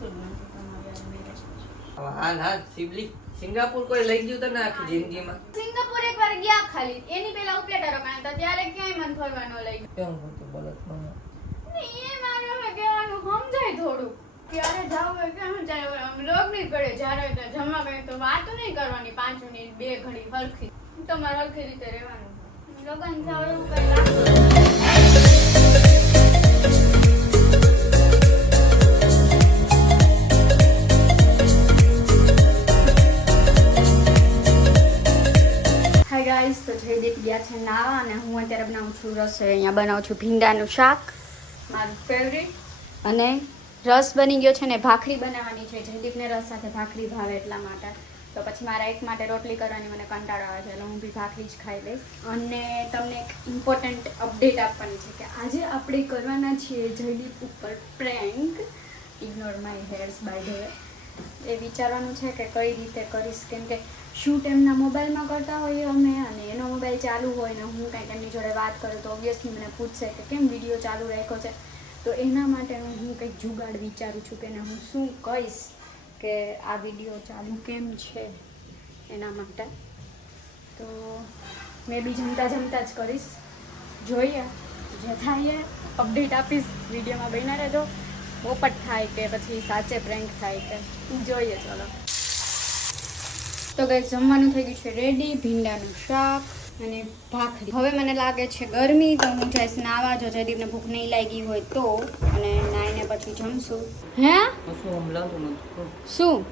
ગમતું જ નથી તમારી આ મેરેજ પછી. હા ના સિબલી સિંગાપુર કોઈ લઈ ગયું તને આખી જિંદગીમાં? સિંગાપુર એકવાર ગયા ખાલી, એની પહેલા ઉપલેટા રોકાણા હતા, ત્યારે ક્યાંય મન ફરવાનો લઈ ગયો. કેમ હતું બોલો મને? એ મારે હવે કહેવાનું સમજાય થોડું. ક્યારે જાવ હોય કે હું જાય રોગ નહીં પડે, જ્યારે જમવા ગઈ તો વાતો નહીં કરવાની 5 મિનિટ 2 ઘડી હરખી. તમારે હરખી રીતે રહેવાનું. લગન જાવ એવું કઈ લાગતું ગાઈસ. તો જયદીપ ગયા છે નાવા અને હું અત્યારે બનાવું છું રસોઈ. અહીંયા બનાવું છું ભીંડાનું શાક, મારું ફેવરિટ, અને રસ બની ગયો છે ને ભાખરી બનાવવાની છે. જયદીપને રસ સાથે ભાખરી ભાવે એટલા માટે. તો પછી મારા એક માટે રોટલી કરવાની મને કંટાળો આવે છે, એટલે હું બી ભાખરી જ ખાઈ લઈશ. અને તમને એક ઇમ્પોર્ટન્ટ અપડેટ આપવાની છે કે આજે આપણે કરવાના છીએ જયદીપ ઉપર prank. Ignore my hairs by the way. એ વિચારવાનું છે કે કઈ રીતે કરીશ, કેમ કે શૂટ એમના મોબાઈલમાં કરતા હોઈએ અમે, અને એનો મોબાઈલ ચાલુ હોય ને હું કંઈક એમની જોડે વાત કરું તો ઓબ્વિયસલી મને પૂછશે કે કેમ વિડીયો ચાલુ રાખ્યો છે. તો એના માટે હું કંઈક જુગાડ વિચારું છું કે એને હું શું કહીશ કે આ વિડીયો ચાલુ કેમ છે એના માટે. તો મેં બી જમતા જમતા જ કરીશ, જોઈએ જે થાય અપડેટ આપીશ. વિડીયોમાં બન્યા રહેજો. પોપટ થાય કે પછી સાચે પ્રેન્ક થાય કે જોઈએ. ચલો તો ગાઈસ જમવાનું થઈ ગયું છે રેડી. ભીંડાનું શાક અને ભાખરી. હવે મને લાગે છે ગરમી, તો હું જઈશ નાવા. જો જયદીપને ભૂખ નહીં લાગી હોય તો, અને નાઈને પછી જમશું. હે શું સંભળાતું નથી? શું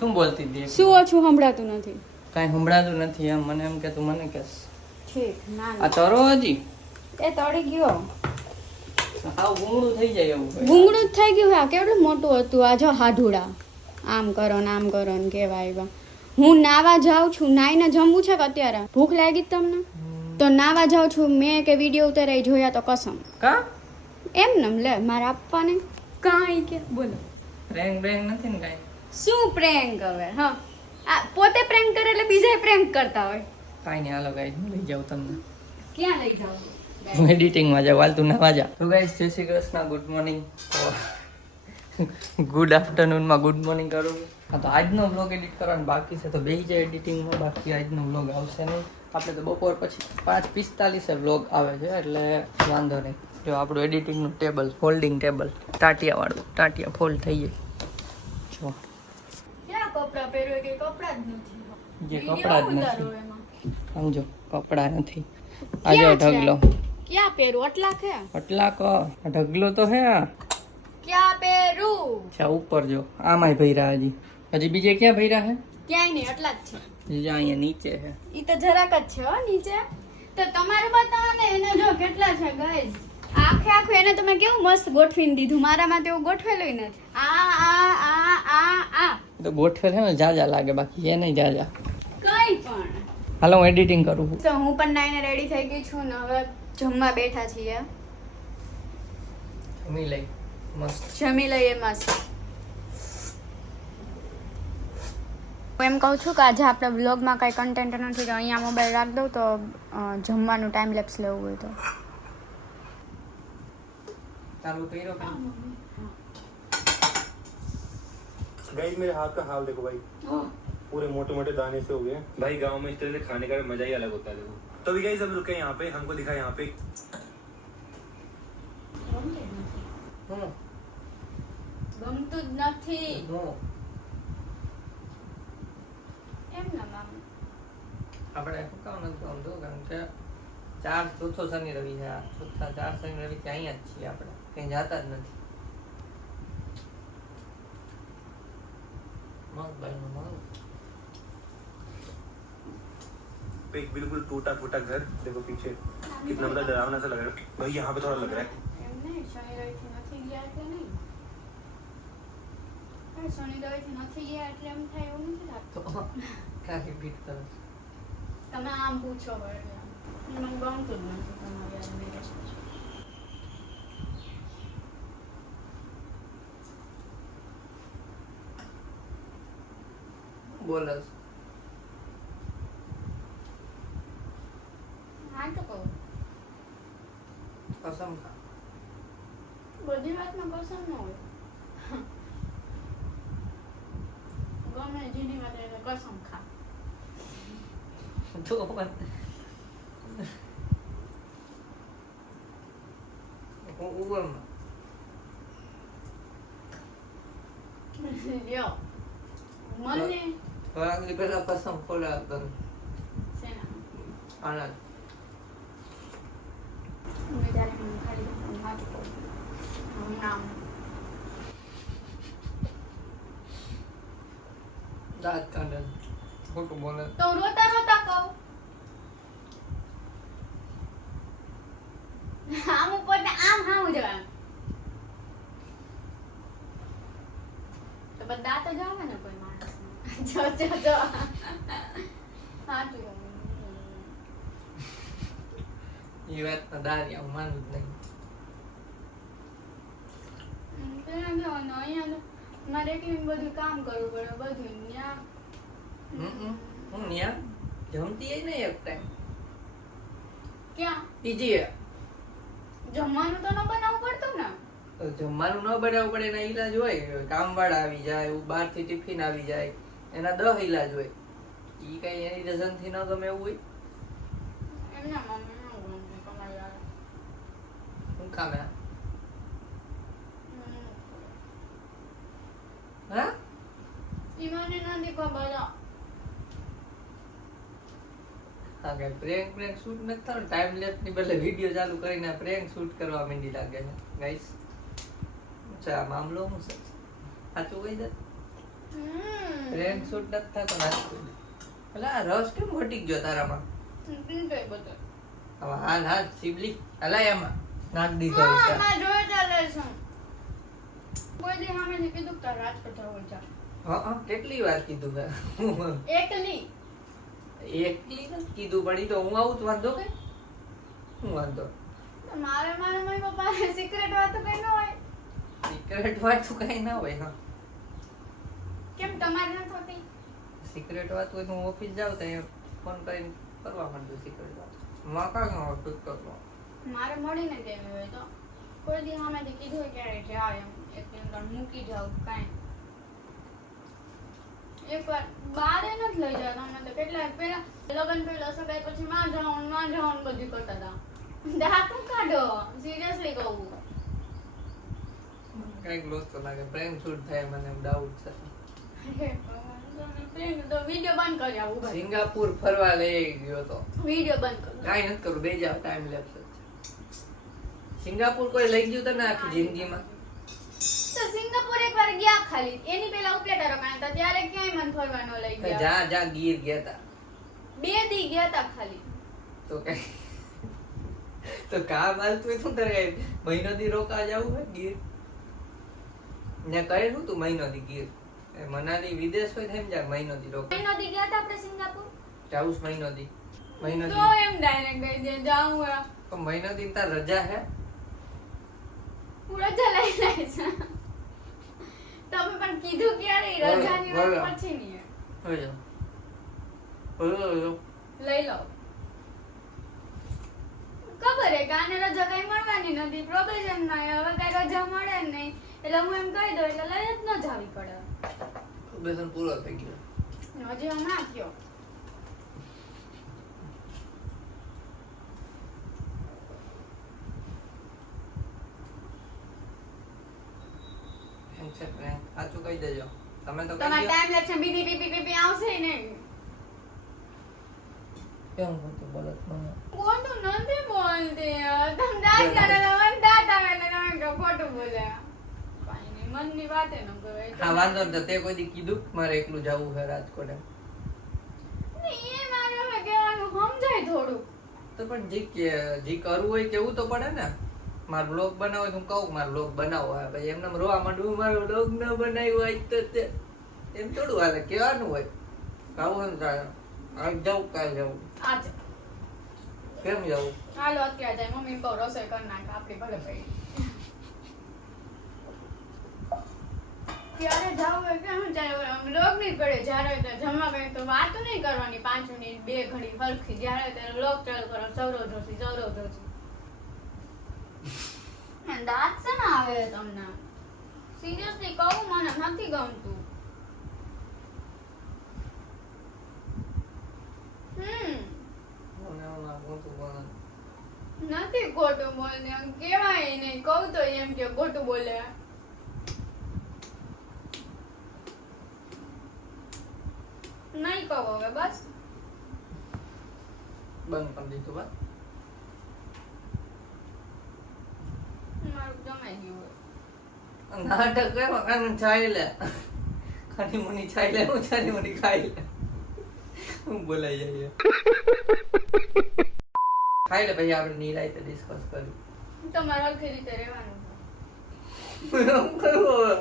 શું બોલતી હતી? શું ઓછું સંભળાતું નથી? કાંઈ સંભળાતું નથી એમ મને એમ કે તું મને કહેશ. ઠીક. ના આ તરો હજી એ તળી ગયો. આ ગુંગળું થઈ જાય એવું. ગુંગળું જ થઈ ગયું. આ કેવડું મોટું હતું. આ જો હાઢુડા આમ કરો ને આમ કરો ને કેવાય. હું નાવા જાઉં છું, નાઈને જમવું છે કે અત્યારે ભૂખ લાગી તમને તો નાવા જાઉં છું. મેં કે વિડીયો ઉતારાઈ જોયા તો કસમ કા એમ નમ લે મારે આપવાને કાંઈ કે બોલો. પ્રેન્ક બ્રેન્ક નથી ને કાંઈ? શું પ્રેન્ક હવે? હા આ પોતે પ્રેન્ક કરે એટલે બીજા પ્રેન્ક કરતા હોય. કાંઈ નહીં, હાલો ગાઈસ હું લઈ જાઉં તમને. ક્યાં લઈ જાવ? હું એડિટિંગમાં જાઉં, હાલ તું નાવા જા. તો guys Jai Shri Krishna, good morning, good આફ્ટરનૂનમાં ગુડ મોર્નિંગ કરું. હા તો આજનો વ્લોગ એડિટ કરવાનો બાકી છે, તો બેસી જાય એડિટિંગમાં. બાકી આજનો વ્લોગ આવશે નહીં. આપણે તો બપોર પછી 5:45 વ્લોગ આવે છે, એટલે વાંધો નહીં. જો આપણું એડિટિંગનું ટેબલ, ફોલ્ડિંગ ટેબલ, ટાટિયાવાળું, ટાટિયા ફોલ્ડ થઈ જાય. જો ક્યાં કપડાં પહેર્યો કે કપડાં જ નથી? જે કપડાં જ નથી, સમજો કપડાં નથી. આ જો ક્યાં છે? ઢગલો. ક્યાં પહેરું? આટલા કે આટલા કો ઢગલો તો હે. આ ક્યાં પહેરું? અચ્છા ઉપર જો આમાંય ભર્યા હજી બીજે ક્યાં ભર્યા હે? ક્યાંય નહીં, આટલા જ છે. જો અહીંયા નીચે છે. ઈ તો જરાક જ છે હો નીચે. તો તમારું બતાવો ને, એને જો કેટલા છે ગાઈઝ. આખે આખું એને તમે કેવું મસ્ત ગોઠવીને દીધું. મારામાં તો એવું ગોઠવેલું નથી. આ તો ગોઠવેલ છે ને જાજા લાગે, બાકી એ નહીં જાજા. કઈ પણ. હાલો હું એડિટિંગ કરું છું. તો હું પણ નાઈને રેડી થઈ ગઈ છું ને હવે જમવા બેઠા છીએ. જમી લઈ મસ્ત. જમી લઈએ મસ્ત. હું એમ કહું છું કે આજે આપણે વ્લોગમાં કંઈ કન્ટેન્ટ નથી, તો અહીંયા મોબાઈલ રાખી દઉં તો જમવાનું ટાઈમ લેપ્સ લેવું હોય તો. ચાલુ કર્યો કે? गाइस मेरे हाथ का हाल देखो भाई, पूरे मोटे मोटे दाने से हो गए भाई. गांव में इस तरह से खाने का मजा ही अलग होता है. देखो तो अभी गाइस हम रुके यहाँ पे, हमको दिखा यहाँ पे ગમતું જ નથી એમ ના મામ. આપણે શું કામ નથી ગમતું? કારણ કે ચોથો શનિ રવિ છે. ચાર શનિ રવિ થી અહીંયા જ છીએ આપણે, કઈ જાતા જ નથી. एक बिल्कुल टूटा फूटा घर. देखो पीछे कितना बड़ा डरावना सा लग रहा है भाई. यहाँ पे थोड़ा लग रहा है એમ નહીં, શનિ રવિથી નથી ગયા એટલે નહીં. શનિ રવિથી નથી ગયા એટલે એમ થાય એવું નથી લાગતું. કાંઈ રીપીટ કરો. તમે આમ પૂછો એટલે મને ગમતું જ નથી તમારી આ મેરેજ પછી. બોલો હા તો કહું કસમ ખા. બધી વાતમાં પસંદ ન હોય. કસમ ખા. તો હું ઉવરમાં લ્યો મને આગલી પેલા કસમ ખોલા કરું શેના આના મેં જ્યારે હું ખાલી હાથ કહું નામ દાંત કાઢે ખોટું બોલે તો હું રોતા રોતા કહું આમ ઉપર ને આમ હાઉ જવાનું તો બધા તો જાવે ને કોઈ માણસ જો હાચું એ વાતમાં દારી હું માનું જ નહીં પેલા જવાનું અહીંયા મારે એકલી બધું કામ કરવું પડે બધું ત્યાં હું ન્યા જમતી એ નહીં એક ટાઈમ ક્યાં પીજી જમવાનું તો ન બનાવવું પડતું ને તો જમવાનું ન બનાવવું પડે એના ઈલાજ હોય કામવાળા આવી જાય બહારથી ટિફિન આવી જાય એના 10 ઈલાજ હોય ઈ કઈ એની રઝનથી ન ગમે એવું હોય એમના મમ્મી ન ગમતું તમારી યાર હું કામે હા ઈ મને નથી ખબર હા કે પ્રેન્ક શૂટ નથી થતો ટાઈમ લેપ્સ ની બદલે વિડિયો ચાલુ કરીને પ્રેન્ક શૂટ કરવા માંડી લાગે છે ગાઈસ આ મામલો શું છે સાચું કહી દે પ્રેન્ક શૂટ નથી થતો નાચતું એટલે આ રસ કેમ ઘટી ગયો તારામાં પીંટોય બધો હવે હાલ સિબલી હલાય એમાં નાખ દીધો છે માં જોઈ ચાલે છે કોઈ દી સામે ની કીધું તાર રાજકોટ જવું છે હા કેટલી વાર કીધું મેં એકલી એકલી નથી કીધું પણ ઈ તો હું આવું તો વાંધો કે હું વાંધો મારે મમ્મી પપ્પા સિક્રેટ વાત કઈ ન હોય સિક્રેટ વાત તો કઈ ના હોય હા કેમ તમારે ન થતી સિક્રેટ વાત હોય તો હું ઓફિસ જાઉં તો ફોન કરીને કરવા માંડું સિક્રેટ વાત માં કાંઈ ન હોય કરવા મારે મળીને કેવી હોય તો કોઈ દી સામેથી કીધું હોય ક્યારે જાય એમ એકલી અંદર મૂકી જાવ કાંઈ એકવાર બારે નથી લઈ જતા અમે તો કેટલા પેલા લગ્ન પહેલા સગાઈ પછી માં જવાનું બધું કરતા હતા દાંતું કાઢો સિરિયસલી કહું કઈક લોસ તો લાગે પ્રેમ શૂટ થાય મને ડાઉટ છે તો વિડિયો બંધ કરી આવું ભાઈ સિંગાપુર ફરવા લઈ ગયો તો વિડિયો બંધ કરો કાંઈ નથી કરું બે જાવ ટાઈમ લેપ્સ સિંગાપુર કોઈ લઈ ગયું તને આખી જિંદગીમાં તો સિંગાપુર એકવાર ગયા ખાલી એની પેલા ઉપલેટા રોકાણા હતા ત્યારે ક્યાંય મન ફરવાનો લઈ ગયા જા ગીર ગયા તા 2 દી ગયા તા ખાલી તો કઈ તો કામ હાલતું શું તારે મહિનો દી રોકા જવું હોય ગીર ને કહેલું તું મહિનો દી ગીર મનાલી વિદેશ હોય તેમ જા મહિનો દી રોકા મહિનો દી ગયા તા આપણે સિંગાપુર જાઉં મહિનો દી તો એમ ડાયરેક્ટ ગઈ દે જાઉં તો મહિનો દી તાર રજા હે પૂરા ચલાઈ જાય છે તમે પણ કીધું ક્યારે રજાની વાત પછી ની હોય લઈ લો ખબર હે કે આને રજા કઈ મળવાની નથી પ્રોબેશન માં હવે કઈ રજા મળે નહીં એટલે હું એમ કહી દઉં એટલે લઈ જ ન જાવી પડે બેસન પૂરો થઈ ગયો હજી હમણાં થયો સાચું કહી દેજો તમે તો તમારો ટાઈમ લેશે બીબી આવશે ને કેમ ખોટું બોલત મને ખોટું નથી બોલતી તમે દાંત કાઢેલા મને દાંત આવે એટલે તમે કહો ખોટું બોલ્યા કાંઈ નહીં મનની વાતે ન કહેવાય હા વાંધો નહીં તે કોઈ દી કીધું મારે એકલું જવું છે રાજકોટ એમ એ મારે હવે કહેવાનું સમજાય થોડું તો પણ જે કરવું હોય કેવું તો પડે ને મારો બ્લોગ બનાવો તો હું કહું મારો બ્લોગ બનાવો પછી એમને રોવા માંડવું મારો બ્લોગ ન બનાવ્યો હોય તો એમ થોડું હાલે કહેવાનું હોય કહું ને તારે આજ જાઉં કાલ જવું આજે કેમ જવું હાલો અત્યારે જાય મમ્મી કહું રસોઈ કરી નાખ આપણી ભલે પડી ક્યારે જાવ હોય કે હું ચાલે લોક નહીં પડે જ્યારે જમવા ગઈ તો વાતો નહીં કરવાની 5 મિનિટ 2 ઘડી હરખી જ્યારે ત્યારે લોક ચાલુ કરો સૌરવ જોશી દાંત છે ને આવે તમને સિરિયસલી કહું મને નથી ગમતું ખોટું બોલને આમ કેવાય નહીં કહું તો એમ કે ખોટું બોલે નહીં કહો હવે બસ બંધ કરી દીધું બસ. મારું જમાઈ ગયું હોય. નાટક કેમ કાનું છાઈ લે ખાની મુની છાઈ લે હું છાની મુની ખાઈ લે હું બોલાઈ જાય ખાઈ લે પછી આપણે નિરાયતે ડિસ્કસ કરી તમારે હરખી રીતે રહેવાનું છે. હું કરું હવે?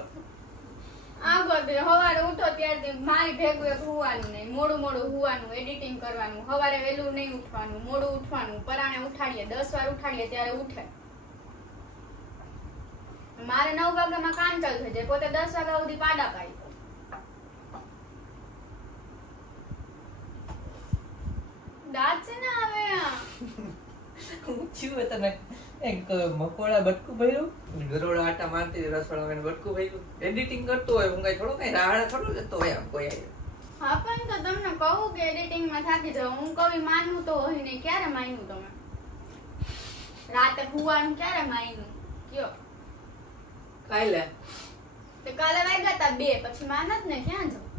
આ બધે સવારે ઉઠો ત્યારથી મારી ભેગું એક હુવાનું નહીં, મોડું મોડું હુવાનું, એડિટિંગ કરવાનું, સવારે વહેલું નહીં ઉઠવાનું, મોડું ઉઠવાનું, પરાણે ઉઠાડીએ 10 વાર ઉઠાડીએ ત્યારે ઉઠે. મારે 9 વાગ્યામાં કામ ચાલુ થઈ જાય, પોતે 10 વાગ્યા સુધી પાડા પાડી. દાંત છે ને હવે હું છું તને એક મકોડા બટકું ભર્યું ગરોડા આટા મારતી રસોડા બટકું ભર્યું એડિટિંગ કરતો હોય હું કઈ થોડો કઈ રાહડા થોડો લેતો હોય આમ કોઈ આવ્યો. હા પણ તો તમને કહું કે એડિટિંગમાં થાકી જાઉં. હું કવિ માનવું તો હોય નહીં. ક્યારે માન્યું તમે? રાતે હુવાનું ક્યારે માન્યું કયો? ખાઈ લે તે કાલે વાગ્યા હતા 2 પછી માનત ને ક્યાં જાઉં?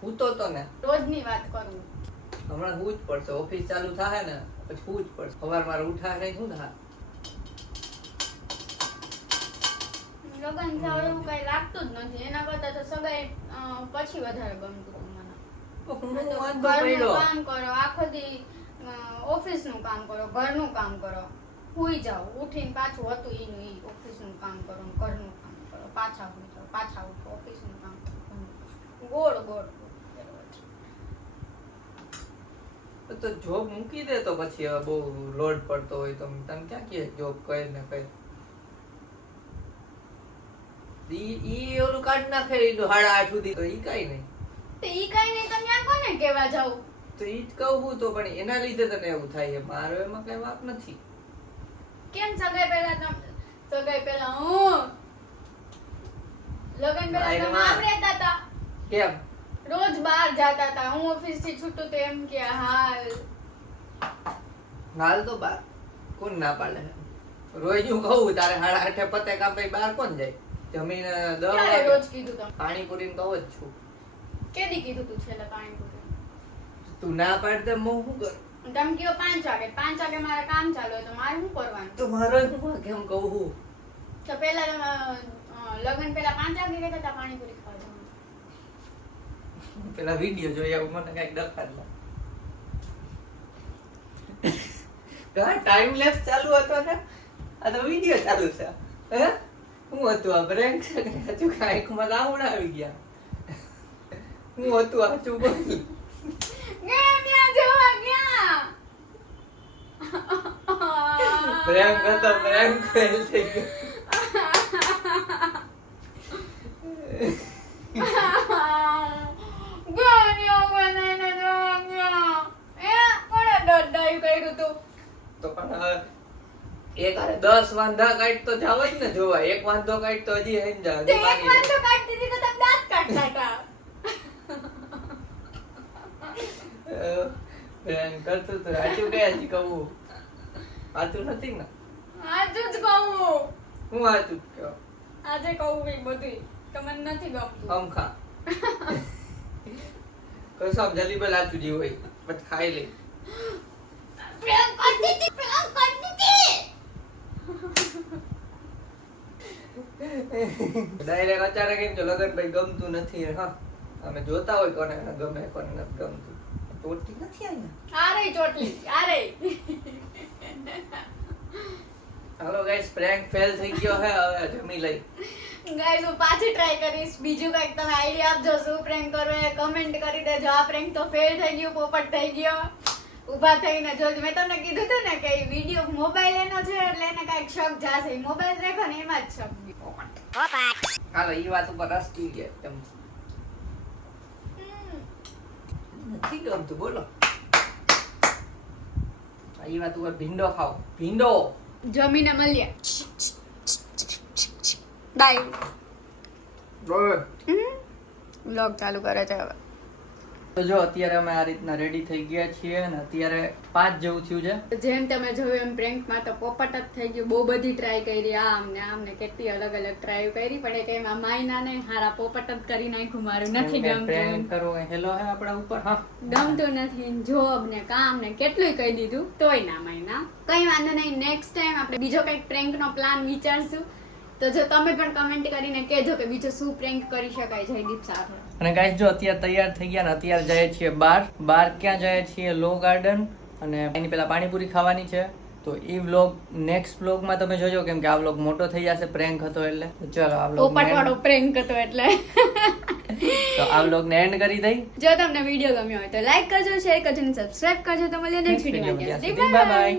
હું તો ને રોજની વાત કરું. હમણાં હું જ પડશે ઓફિસ ચાલુ થાય ને પછી હું જ પડશે સવાર મારે ઉઠાય નહીં શું થાય લગન થાવ એવું કઈ લાગતું જ નથી. એના કરતા તો સગાઈ પછી વધારે ગમતું હતું મને. હું વાંધો ઘરનું પડ્યો કામ કરો, આખો દી ઓફિસનું કામ કરો, ઘરનું કામ કરો, હુઈ જાઓ, ઉઠીને પાછું હતું ઈનું ઈ ઓફિસનું કામ કરો, ઘરનું કામ કરો, પાછા હુઈ જાઓ, પાછા ઉઠો, ઓફિસનું કામ કરો, ગોળ ગોળ. તો જોબ મૂકી દે તો પછી હવે બહુ લોડ પડતો હોય તો તને ક્યાં કહે જોબ કઈ ને કઈ ઈ ઓલું કાઢ નાખે 8:30 સુધી તો ઈ કઈ નહીં તો ઈ કઈ નહીં તો ન્યા કોને કહેવા જાઉં? તો ઈ જ કહું તો પણ એના લીધે તને એવું થાય છે મારો એમાં કઈ વાત નથી કેમ સગાઈ પહેલા હું લગન પહેલા આઈ તમે આમ રહેતા હતા, કેમ રોજ બહાર જતા હતા. હું ઓફિસ થી છૂટું તો એમ કે હાલ હાલ તો બાર કોણ ના પાડે રોજ હું કહું તારે 8:30 પતે કામ પછી બહાર કોણ જાય જમીને 10 ક્યારે વાગે રોજ કીધું તમે? પાણીપુરી કહું જ છું કેદી કીધું તું છેલ્લે પાણીપુરી? તું ના પાડ દે હું શું કરું તમે કયો 5 વાગે. 5 વાગે મારે કામ ચાલુ હોય તો મારે શું કરવાનું? તો મારો હું કેમ કહું તો પેલા લગન પેલા 5 વાગે કહેતા હતા પાણીપુરી ખાવા જવાનું. પેલા વિડિયો જોયા મને કઈક ડખાડ લા ટાઈમ લેપ્સ ચાલુ હતો ને આ તો વિડિયો ચાલુ છે હે હું હતું આ બ્રેક છે કે હજુ કાંઈક માં રાવણ આવી ગયા હું હતું આ ચૂપ ગયા ત્યાં જોવા ગયા. બ્રેક હતો બ્રેક ફેલ થઈ ગયો તો પણ એક હારે 10 વાંધા કાઢ તો જાવ જ ને જોવા એક વાંધો કાઢ તો હજી હેન જા તે એક વાંધો કાઢતી હતી તો તમે દાંત કાઢતા હતા. બેન કરતું તો સાચું કે હજી કહું સાચું નથી ને આજુ જ કહું. હું સાચું કહું આજે કહું એ બધું તમને નથી ગમતું. અમખા કસમ જલ્દી પર સાચું જી હોય પછી ખાઈ લે પ્રેમ કરતી હતી, પ્રેમ કરતી હતી. ડાયરેક્ટ અચાનક એમ કે લગન ભાઈ ગમતું નથી હા અમે જોતા હોય કોને ગમે કોને નથી ગમતું તોડતી નથી અહીંયા આ રહી ચોટલી, આ રહી. હાલો ગાઈસ પ્રેન્ક ફેલ થઈ ગયો હે હવે જમી લઈ ગાઈસ હું પાછી ટ્રાય કરીશ. બીજું કંઈક તમે આઈડિયા આપજો શું પ્રેન્ક કરવો એ કમેન્ટ કરી દેજો. આ પ્રેન્ક તો ફેલ થઈ ગયું, પોપટ થઈ ગયો. ઊભા થઈને જોજો. મેં તમને કીધું હતું ને કે વિડિયો મોબાઈલ એનો છે એટલે એને કાંઈક શક જાશે. મોબાઈલ રાખો ને એમાં જ શક. હાલો ઈ વાત ઉપર રસ પી ગયા તેમ નથી ગમતું બોલો ઈ વાત ઉપર ભીંડો ખાઓ ભીંડો જમીને મળીએ. બાય. બોલ વ્લોગ ચાલુ કરે છે હવે. તો જો અત્યારે અમે આ રીતના રેડી થઈ ગયા છીએ અને અત્યારે 5 જેવું થયું છે. જેમ તમે જોયું એમ પ્રેન્કમાં તો પોપટ જ થઈ ગયું. બહુ બધી ટ્રાય કરી, આમને કેટલી અલગ અલગ ટ્રાય કરી, પણ એ કઈ માયના ને હારા પોપટ જ કરી નાખ્યું. મારું નથી ગમતું. પ્રેન્ક કરવો હેલો હે આપણા ઉપર. હા, ગમતું નથી. જોબ ને કામ ને કેટલું કહી દીધું તોય ના માયના. કઈ વાંધો નહીં, નેક્સ્ટ ટાઈમ આપણે બીજો કઈક પ્રેન્ક નો પ્લાન વિચારશું. તો જો તમે પણ કમેન્ટ કરીને કહેજો કે બીજો શું પ્રેન્ક કરી શકાય જયદીપ સાથે. અને ગાઈસ જો અત્યારે તૈયાર થઈ ગયા ને અત્યારે જઈએ છીએ બહાર ક્યાં જઈએ છીએ? લો ગાર્ડન. અને એની પહેલા પાણીપુરી ખાવાની છે. તો એ વ્લોગ નેક્સ્ટ વ્લોગમાં તમે જોજો, કેમ કે આ વ્લોગ મોટો થઈ જશે, પ્રેન્ક હતો એટલે. ચલો આ વ્લોગ પોપટ વાળો પ્રેન્ક હતો એટલે. તો આ વ્લોગ ને એન્ડ કરી દઈ. જો તમને વિડીયો ગમ્યો હોય તો લાઈક કરજો, શેર કરજો અને સબસ્ક્રાઇબ કરજો. તો મળીએ નેક્સ્ટ વિડીયોમાં. Bye bye.